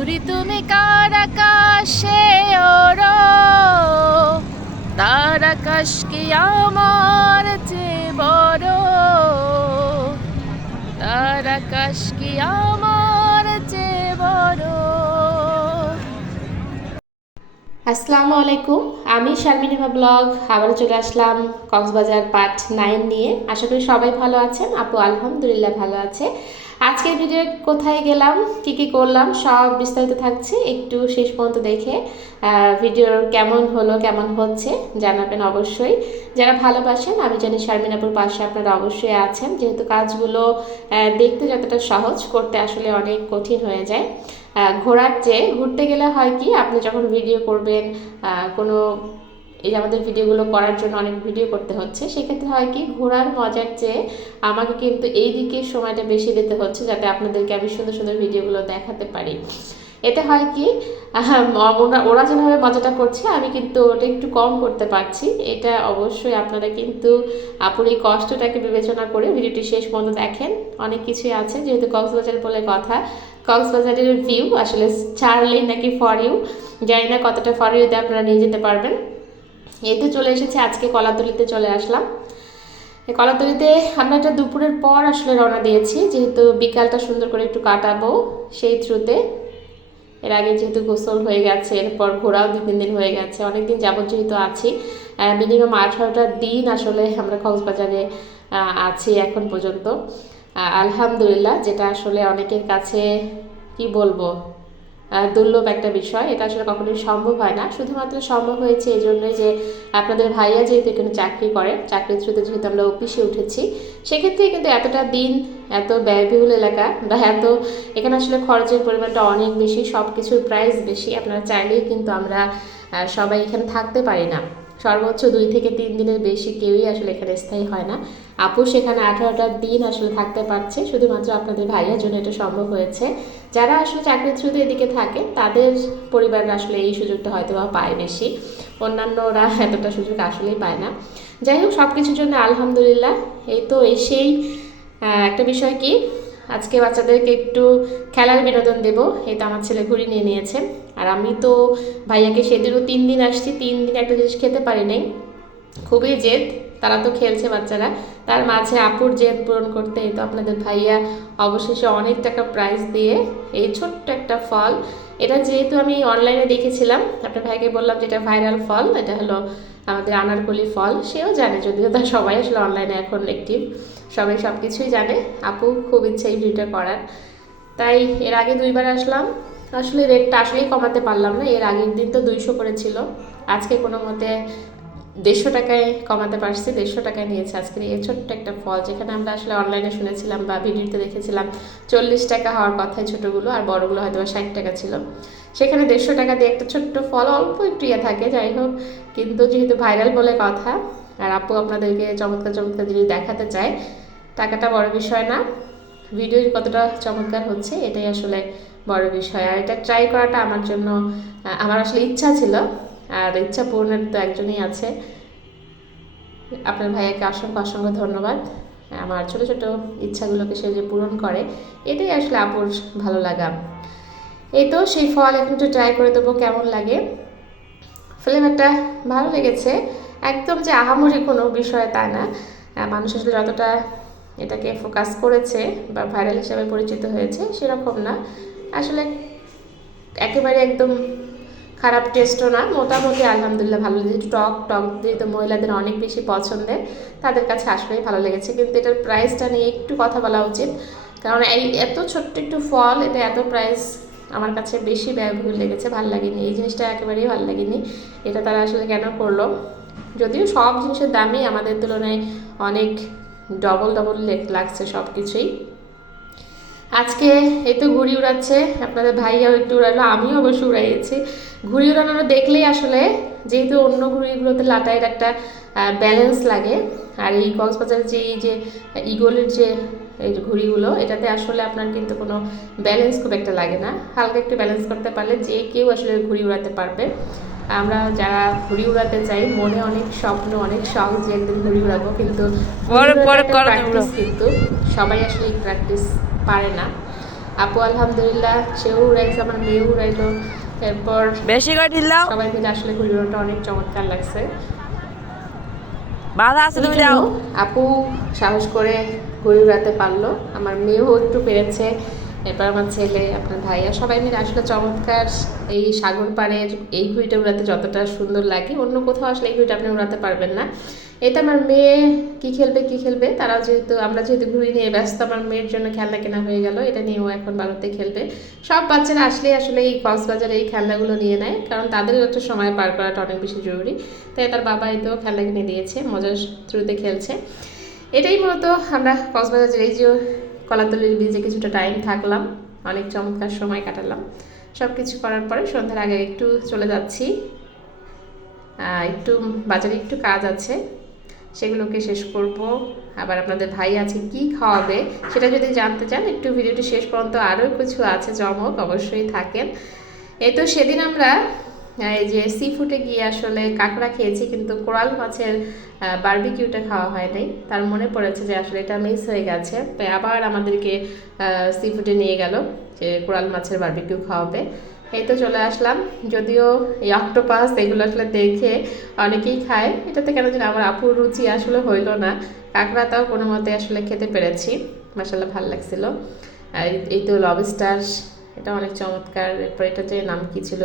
ঘুরি তুমি কার আকাশে ওড়ো, তার আকাশ কি আমার চেয়ে বড়, তার আকাশ কি আমার চেয়ে বড়। আসসালামু আলাইকুম, আমি শারমিনা ব্লগ আবারও চলে আসলাম কক্সবাজার পার্ট 9 নিয়ে। আশা করি সবাই ভালো আছেন। আপু আলহামদুলিল্লাহ ভালো আছে। আজকের ভিডিও কোথায় গেলাম, কি করলাম সব বিস্তারিত থাকছে, একটু শেষ পর্যন্ত দেখে ভিডিওর কেমন হলো কেমন হচ্ছে জানাবেন অবশ্যই। যারা ভালোবাসেন, আমি জানি শারমিনাপুর পাশে আপনারা অবশ্যই আছেন, যেহেতু কাজগুলো দেখতে যতটা সহজ, করতে আসলে অনেক কঠিন হয়ে যায়। ঘোরার চেয়ে ঘুরতে গেলে হয় কি, আপনি যখন ভিডিও করবেন কোনো, এই যে আমাদের ভিডিওগুলো করার জন্য অনেক ভিডিও করতে হচ্ছে, সেক্ষেত্রে হয় কি ওরার মজার চেয়ে আমাকে কিন্তু এই দিকে সময়টা বেশি দিতে হচ্ছে, যাতে আপনাদেরকে আমি সুন্দর সুন্দর ভিডিওগুলো দেখাতে পারি। এতে হয় কি, ওরা যেভাবে মজাটা করছে আমি কিন্তু ওটা একটু কম করতে পারছি। এটা অবশ্যই আপনারা কিন্তু আপুর এই কষ্টটাকে বিবেচনা করে ভিডিওটি শেষ পর্যন্ত দেখেন। অনেক কিছুই আছে, যেহেতু কক্সবাজার বলে কথা, কক্সবাজারের ভিউ আসলে ছাড়লেই নাকি ফর ইউ, জানি না কতটা ফর ইউতে আপনারা নিয়ে যেতে পারবেন। এই তো চলে এসেছে, আজকে কলাতলিতে চলে আসলাম। কলাতলিতে আমরা একটা দুপুরের পর আসলে রওনা দিয়েছি, যেহেতু বিকালটা সুন্দর করে একটু কাটাবো সেই থ্রুতে। এর আগে যেহেতু গোসল হয়ে গেছে, এরপর ঘোরাও 2-3 দিন হয়ে গেছে, অনেক দিন যাবত যেহেতু আছি, মিনিমাম 18টা দিন আসলে আমরা কক্সবাজারে আছি এখন পর্যন্ত। আলহামদুলিল্লাহ, যেটা আসলে অনেকের কাছে কি বলবো, দুর্লভ একটা বিষয়। এটা আসলে কখনোই সম্ভব হয় না। শুধুমাত্র সম্ভব হয়েছে এই জন্যই যে আপনাদের ভাইয়া যেহেতু এখানে চাকরি করে, চাকরির থ্রুতে যেহেতু আমরা অফিসে উঠেছি, সেক্ষেত্রে কিন্তু এতটা দিন, এত ব্যয়বহুল এলাকা বা এত, এখানে আসলে খরচের পরিমাণটা অনেক বেশি, সব কিছুর প্রাইস বেশি। আপনারা চাইলেই কিন্তু আমরা সবাই এখানে থাকতে পারি না। সর্বোচ্চ 2 থেকে 3 দিনের বেশি কেউই আসলে এখানে স্থায়ী হয় না। আপু সেখানে 18টা দিন আসলে থাকতে পারছে, শুধুমাত্র আপনাদের ভাইয়ের জন্য এটা সম্ভব হয়েছে। যারা আসলে চাকরির থ্রুতে এদিকে থাকে, তাদের পরিবাররা আসলে এই সুযোগটা হয়তো বা পায় বেশি, অন্যান্যরা এতটা সুযোগ আসলেই পায় না। যাই হোক, সব কিছুর জন্য আলহামদুলিল্লাহ। এই তো এসেই একটা বিষয় কি, আজকে বাচ্চাদেরকে একটু খেলার বিনোদন দেব। এই তো আমার ছেলে ঘুড়ি নিয়ে নিয়েছে, আর আমি তো ভাইয়াকে সেদিনও 3 দিন আসছি, 3 দিন একটা জিনিস খেতে পারি নাই, খুবই জেদ। তারা তো খেলছে বাচ্চারা, তার মাঝে আপুর জেদ পূরণ করতে এই তো আপনাদের ভাইয়া অবশেষে অনেক টাকা প্রাইস দিয়ে এই ছোট্ট একটা ফল, এটা যেহেতু আমি অনলাইনে দেখেছিলাম, আপনার ভাইকে বললাম যেটা ভাইরাল ফল, এটা হলো আমাদের আনারকলি ফল। সেও জানে, যদিও তার সবাই আসলে অনলাইনে এখন অ্যাক্টিভ, সবাই সব কিছুই জানে। আপু খুব ইচ্ছে এই ভিডিওটা করার, তাই এর আগে 2বার আসলাম। আসলে রেটটা আসলেই কমাতে পারলাম না, এর আগের দিন তো 200 করেছিল, আজকে কোনো মতে 150 টাকায় কমাতে পারছি। 150 টাকায় নিয়েছে আজকের এই ছোট্ট একটা ফল, যেখানে আমরা আসলে অনলাইনে শুনেছিলাম বা ভিডিওতে দেখেছিলাম 40 টাকা হওয়ার কথাই ছোটোগুলো, আর বড়গুলো হয়তো 60 টাকা ছিল। সেখানে 150 টাকা দিয়ে একটা ছোট্ট ফল, অল্প একটু ইয়ে থাকে, যাই হোক। কিন্তু যেহেতু ভাইরাল বলে কথা, আর আপু আপনাদেরকে চমৎকার চমৎকার জিনিস দেখাতে চায়, টাকাটা বড় বিষয় না, ভিডিও কতটা চমৎকার হচ্ছে এটাই আসলে বড় বিষয়। আর এটা ট্রাই করাটা আমার জন্য, আমার আসলে ইচ্ছা ছিল, আর ইচ্ছা পূরণের তো একজনই আছে। আপনার ভাইয়াকে অসংখ্য অসংখ্য ধন্যবাদ, আমার ছোটো ছোটো ইচ্ছাগুলোকে সে যে পূরণ করে, এটাই আসলে আপুর ভালো লাগা। এই তো সেই ফল এখন একটু ট্রাই করে দেবো কেমন লাগে। ফ্লেভারটা ভালো লেগেছে, একদম যে আহামরি কোনো বিষয় তা না। মানুষ আসলে যতটা এটাকে ফোকাস করেছে বা ভাইরাল হিসাবে পরিচিত হয়েছে সেরকম না, আসলে একেবারে একদম খারাপ টেস্টও না, মোটামুটি আলহামদুলিল্লাহ ভালো লেগেছে। টক টক যেহেতু মহিলাদের অনেক বেশি পছন্দের, তাদের কাছে আসলেই ভালো লেগেছে। কিন্তু এটার প্রাইসটা নিয়ে একটু কথা বলা উচিত, কারণ এই এত ছোট্ট একটু ফল, এটা এত প্রাইস আমার কাছে বেশি ব্যয়বহুল লেগেছে, ভালো লাগেনি এই জিনিসটা, একেবারেই ভালো লাগেনি। এটা তারা আসলে কেন করলো, যদিও সব জিনিসের দামই আমাদের তুলনায় অনেক ডবল ডবল লাগছে সব কিছুই। আজকে এই তো ঘুড়ি উড়াচ্ছে, আপনাদের ভাইয়াও একটু উড়ালো, আমিও অবশ্য উড়াইয়েছি। ঘুড়ি উড়ানো দেখলেই আসলে, যেহেতু অন্য ঘুড়িগুলোতে লাটাইয়ের একটা ব্যালেন্স লাগে, আর এই কক্সবাজারের যে এই যে ইগলের যে এই ঘুড়িগুলো, এটাতে আসলে আপনার কিন্তু কোনো ব্যালেন্স খুব একটা লাগে না, হালকা একটু ব্যালেন্স করতে পারলে যে কেউ আসলে ঘুড়ি উড়াতে পারবে। আমরা যারা ঘুড়ি উড়াতে চাই, মনে অনেক স্বপ্ন, অনেক শখ যে একদিন ঘুড়ি উড়াবো, কিন্তু কিন্তু সবাই আসলে এই প্র্যাকটিস পারে না। আপু আলহামদুলিল্লাহ সেও উড়াইছে, আমার মেয়েও উড়াইলো। এরপর বেশি করে ঢিললাও সবাই মিলে আসলে ঘুড়ি ওড়াটা অনেক চমৎকার লাগছে। বাধা আছে, তুমি এই দাও। জন্য আপু সাহস করে ঘুড়ি উড়াতে পারলো, আমার মেয়েও একটু পেরেছে। এরপর আমার ছেলে, আপনার ভাইয়া সবাই মিলে আসলে চমৎকার। এই সাগর পাড়ের এই ঘুড়িটা উড়াতে যতটা সুন্দর লাগে অন্য কোথাও আসলে এই ঘুড়িটা আপনি উড়াতে পারবেন না। এটা আমার মেয়ে কি খেলবে, তারা যেহেতু আমরা যেহেতু ঘুড়ি নিয়ে ব্যস্ত, আমার মেয়ের জন্য খেলনা কেনা হয়ে গেল, এটা নিয়েও এখন বাড়িতে খেলবে। সব বাচ্চারা আসলেই আসলে এই কক্সবাজারে এই খেলনাগুলো নিয়ে নেয়, কারণ তাদের একটা সময় পার করাটা অনেক বেশি জরুরি। তাই তার বাবা এতেও খেলনা কিনে দিয়েছে, মজার থ্রুতে খেলছে। এটাই মূলত আমরা কক্সবাজারের এই যে কলাতলির বিচে কিছুটা টাইম থাকলাম, অনেক চমৎকার সময় কাটালাম। সব কিছু করার পরে সন্ধ্যার আগে একটু চলে যাচ্ছি, একটু বাজারে একটু কাজ আছে, সেগুলোকে শেষ করব। আবার আপনাদের ভাই আছে কি খাওয়াবে সেটা যদি জানতে চান একটু ভিডিওটি শেষ পর্যন্ত, আরও কিছু আছে চমক, অবশ্যই থাকেন। এই তো সেদিন আমরা এই যে সি ফুডে গিয়ে আসলে কাঁকড়া খেয়েছি, কিন্তু কোরাল মাছের বারবিকিউটা খাওয়া হয় নাই। তার মনে পড়েছে যে আসলে এটা মিস হয়ে গেছে, তাই আবার আমাদেরকে সি ফুডে নিয়ে গেল যে কোরাল মাছের বারবিকিউ খাওয়াবে। এই তো চলে আসলাম। যদিও এই অক্টোপাস এগুলো আসলে দেখে অনেকেই খায়, এটাতে কেন যেন আমার আপুর রুচি আসলে হইল না। কাঁকড়াটাও কোনো মতে আসলে খেতে পেরেছি, মাসাল্লাহ ভালো লাগছিল। আর এই তো লবস্টার, এটা অনেক চমৎকার। এরপর এটা যে নাম কি ছিল,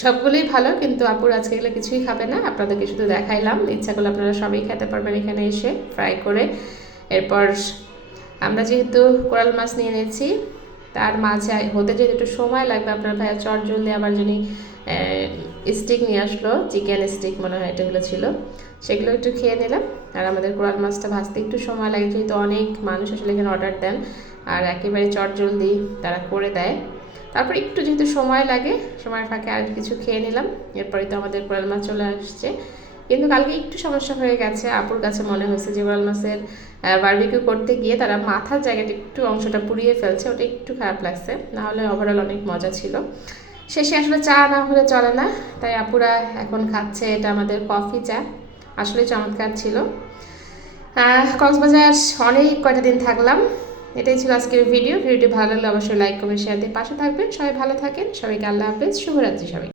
সবগুলোই ভালো, কিন্তু আপুর আজকে এগুলো কিছুই খাবে না, আপনাদেরকে শুধু দেখাইলাম। ইচ্ছা করলে আপনারা সবাই খেতে পারবেন এখানে এসে ফ্রাই করে। এরপর আমরা যেহেতু কোরাল মাছ নিয়ে নিয়েছি, তার মাঝে হতে যেহেতু একটু সময় লাগবে, আপনার ভাইয়া চট জলদি আবার যিনি স্টিক নিয়ে আসলো, চিকেন স্টিক মনে হয় এটাগুলো ছিল, সেগুলো একটু খেয়ে নিলাম। আর আমাদের কোরাল মাছটা ভাজতে একটু সময় লাগে, যেহেতু অনেক মানুষ আসলে এখানে অর্ডার দেন, আর একেবারে চট জলদি তারা করে দেয়। তারপর একটু যেহেতু সময় লাগে, সময়ের ফাঁকে আর কিছু খেয়ে নিলাম। এরপরে তো আমাদের কোরাল মাছ চলে আসছে, কিন্তু কালকে একটু সমস্যা হয়ে গেছে। আপুর কাছে মনে হয়েছে যে কোরাল মাছের বারবিকিউ করতে গিয়ে তারা মাথার জায়গাটা একটু অংশটা পুড়িয়ে ফেলছে, ওটা একটু খারাপ লাগছে, নাহলে ওভারঅল অনেক মজা ছিল। শেষে আসলে চা না হলে চলে না, তাই আপুরা এখন খাচ্ছে এটা আমাদের কফি চা, আসলে চমৎকার ছিল। কক্সবাজার অনেক কয়টা দিন থাকলাম। এটাই ছিল আজকের ভিডিওটি ভালো লাগলে অবশ্যই লাইক কমেন্ট শেয়ার দিয়ে পাশে থাকবেন। সবাই ভালো থাকেন, সবাইকে আল্লাহ হাফেজ, শুভরাত্রি সবাই।